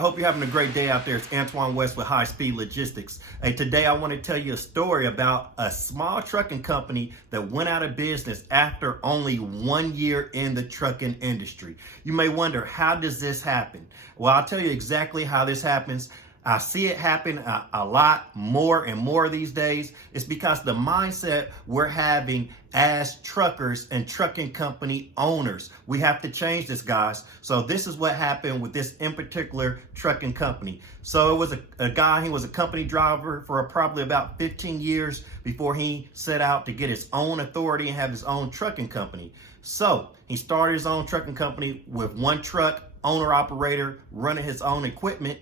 I hope you're having a great day out there. It's Antoine West with High Speed Logistics. Hey, today I want to tell you a story about a small trucking company that went out of business after only 1 year in the trucking industry. You may wonder, how does this happen? Well, I'll tell you exactly how this happens. I see it happen a lot more and more these days. It's because the mindset we're having as truckers and trucking company owners. We have to change this, guys. So this is what happened with this in particular trucking company. So it was a guy, he was a company driver for probably about 15 years before he set out to get his own authority and have his own trucking company. So he started his own trucking company with one truck, owner operator, running his own equipment.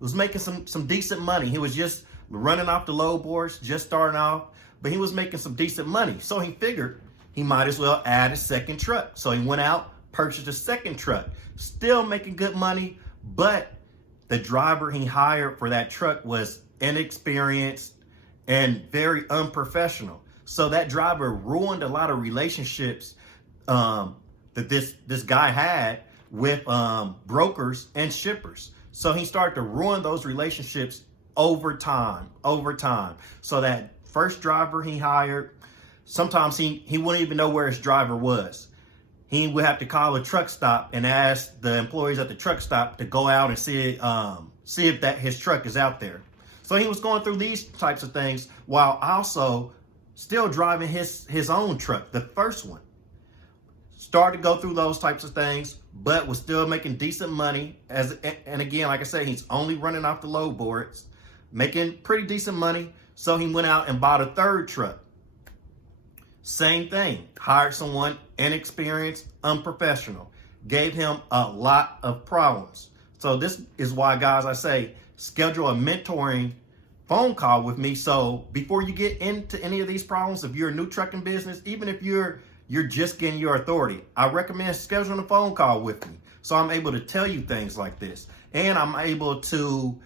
Was making some decent money. He was just running off the load boards, just starting off, but he was making some decent money. So he figured he might as well add a second truck. So he went out, purchased a second truck, still making good money, but the driver he hired for that truck was inexperienced and very unprofessional. So that driver ruined a lot of relationships that this guy had with brokers and shippers. So he started to ruin those relationships over time. So that first driver he hired, sometimes he wouldn't even know where his driver was. He would have to call a truck stop and ask the employees at the truck stop to go out and see if that his truck is out there. So he was going through these types of things while also still driving his own truck, the first one. Started to go through those types of things, but was still making decent money. And again, like I said, he's only running off the load boards, making pretty decent money. So he went out and bought a third truck. Same thing, hired someone inexperienced, unprofessional, gave him a lot of problems. So this is why, guys, I say schedule a mentoring phone call with me. So before you get into any of these problems, if you're a new trucking business, even if you're just getting your authority, I recommend scheduling a phone call with me. So I'm able to tell you things like this. And I'm able to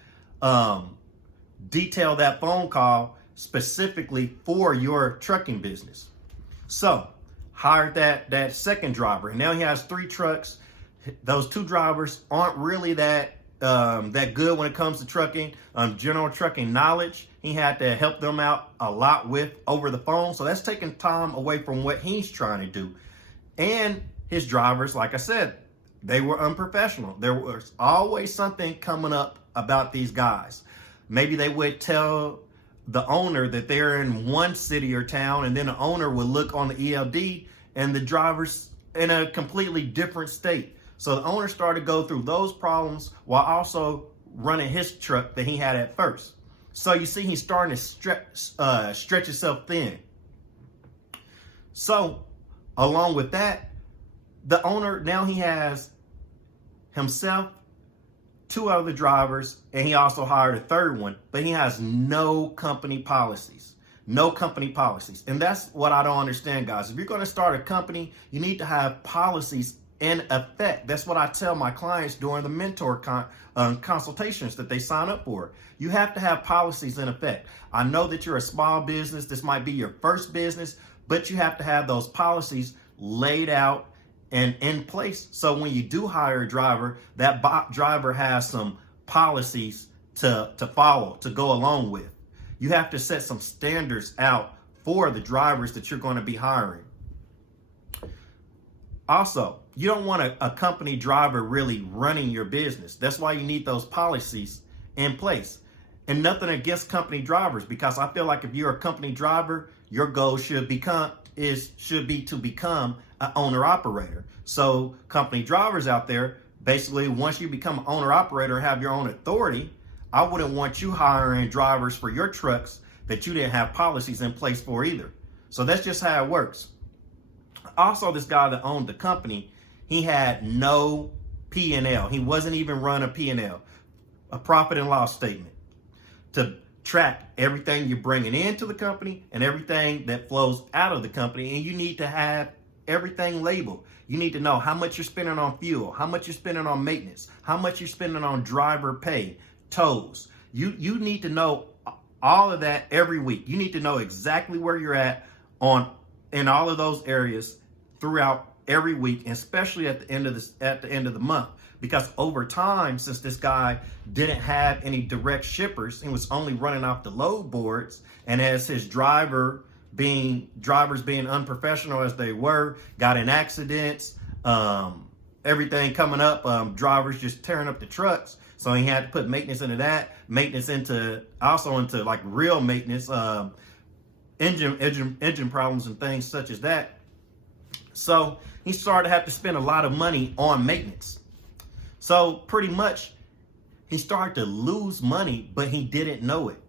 detail that phone call specifically for your trucking business. So hired that second driver. And now he has 3 trucks. Those 2 drivers aren't really that good when it comes to trucking, general trucking knowledge. He had to help them out a lot with over the phone. So that's taking time away from what he's trying to do. And his drivers, like I said, they were unprofessional. There was always something coming up about these guys. Maybe they would tell the owner that they're in one city or town, and then the owner would look on the ELD and the driver's in a completely different state. So the owner started to go through those problems while also running his truck that he had at first. So you see, he's starting to stretch himself thin. So along with that, the owner, now he has himself, 2 other drivers, and he also hired a third one, but he has no company policies. No company policies. And that's what I don't understand, guys. If you're going to start a company, you need to have policies in effect. That's what I tell my clients during the mentor consultations that they sign up for. You have to have policies in effect. I know that you're a small business. This might be your first business, but you have to have those policies laid out and in place. So when you do hire a driver, that driver has some policies to follow, to go along with. You have to set some standards out for the drivers that you're going to be hiring. Also, you don't want a company driver really running your business. That's why you need those policies in place. And nothing against company drivers, because I feel like if you're a company driver, your goal should be to become an owner operator. So company drivers out there, basically, once you become an owner operator and have your own authority, I wouldn't want you hiring drivers for your trucks that you didn't have policies in place for either. So that's just how it works. Also, this guy that owned the company, he had no P&L. He wasn't even running a P&L, a profit and loss statement, to track everything you're bringing into the company and everything that flows out of the company. And you need to have everything labeled. You need to know how much you're spending on fuel, how much you're spending on maintenance, how much you're spending on driver pay, tolls. You need to know all of that every week. You need to know exactly where you're at in all of those areas throughout every week, especially at the end of the month. Because over time, since this guy didn't have any direct shippers, he was only running off the load boards, and as his drivers being unprofessional as they were, got in accidents, everything coming up, drivers just tearing up the trucks. So he had to put maintenance into that, maintenance into like real maintenance, engine problems and things such as that. So he started to have to spend a lot of money on maintenance. So pretty much he started to lose money, but he didn't know it.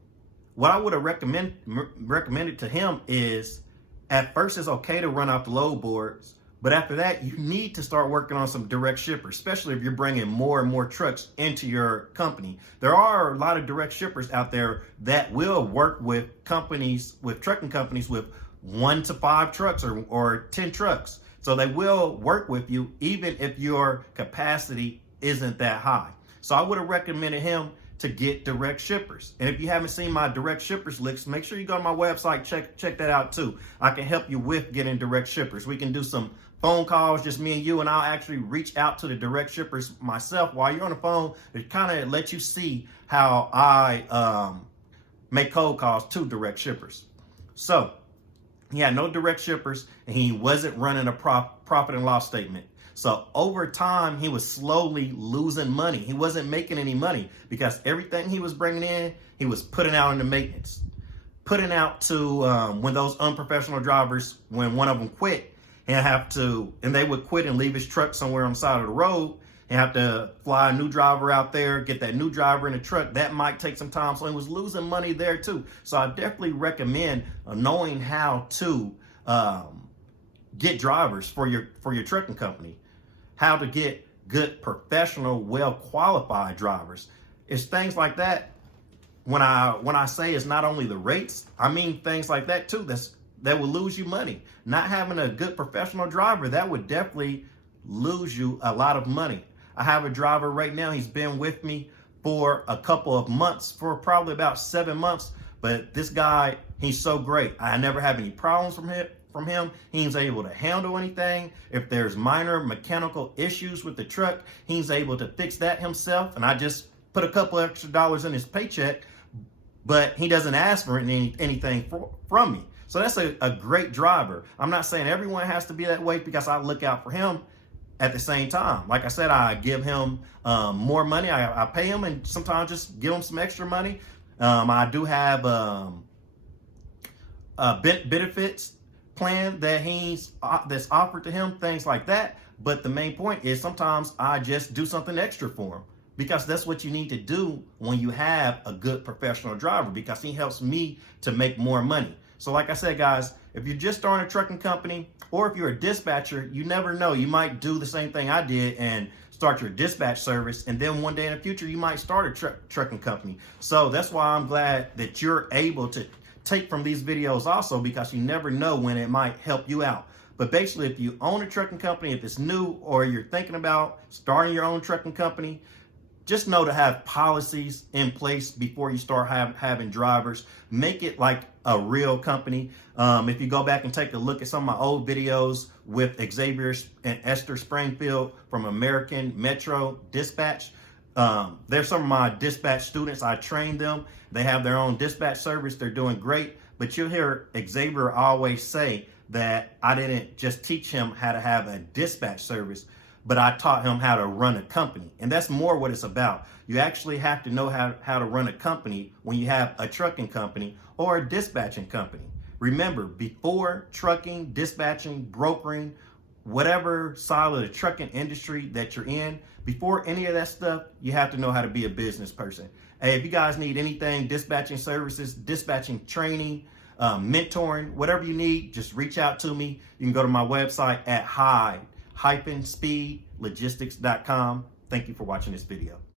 What I would have recommended to him is, at first it's okay to run off the load boards, but after that, you need to start working on some direct shippers, especially if you're bringing more and more trucks into your company. There are a lot of direct shippers out there that will work with companies, with trucking companies with 1 to 5 trucks or 10 trucks. So they will work with you even if your capacity isn't that high. So I would have recommended him to get direct shippers. And if you haven't seen my direct shippers list, make sure you go to my website, check that out too. I can help you with getting direct shippers. We can do some phone calls, just me and you, and I'll actually reach out to the direct shippers myself while you're on the phone to kind of let you see how I make cold calls to direct shippers. So he had no direct shippers and he wasn't running a profit and loss statement. So over time, he was slowly losing money. He wasn't making any money because everything he was bringing in, he was putting out into maintenance, putting out to when those unprofessional drivers, when one of them quit, and they would quit and leave his truck somewhere on the side of the road and have to fly a new driver out there, get that new driver in the truck. That might take some time. So he was losing money there too. So I definitely recommend knowing how to get drivers for your trucking company, how to get good, professional, well-qualified drivers. It's things like that. When I say it's not only the rates, I mean things like that too. That will lose you money. Not having a good professional driver, that would definitely lose you a lot of money. I have a driver right now. He's been with me for a couple of months, for probably about 7 months. But this guy, he's so great. I never have any problems from him. He's able to handle anything. If there's minor mechanical issues with the truck, he's able to fix that himself. And I just put a couple extra dollars in his paycheck, but he doesn't ask for anything from me. So that's a great driver. I'm not saying everyone has to be that way because I look out for him at the same time. Like I said, I give him more money. I pay him and sometimes just give him some extra money. I do have benefits plan that's offered to him, things like that. But the main point is sometimes I just do something extra for him, because that's what you need to do when you have a good professional driver, because he helps me to make more money. So like I said, guys, if you're just starting a trucking company, or if you're a dispatcher, you never know. You might do the same thing I did and start your dispatch service, and then one day in the future, you might start a trucking company. So that's why I'm glad that you're able to take from these videos also, because you never know when it might help you out. But basically, if you own a trucking company, if it's new, or you're thinking about starting your own trucking company, just know to have policies in place before you start having drivers. Make it like a real company. If you go back and take a look at some of my old videos with Xavier and Esther Springfield from American Metro Dispatch, they're some of my dispatch students. I trained them. They have their own dispatch service. They're doing great. But you'll hear Xavier always say that I didn't just teach him how to have a dispatch service, but I taught him how to run a company. And that's more what it's about. You actually have to know how to run a company when you have a trucking company or a dispatching company. Remember, before trucking, dispatching, brokering, whatever side of the trucking industry that you're in, before any of that stuff, you have to know how to be a business person. Hey, if you guys need anything, dispatching services, dispatching training, mentoring, whatever you need, just reach out to me. You can go to my website at speedlogistics.com. Thank you for watching this video.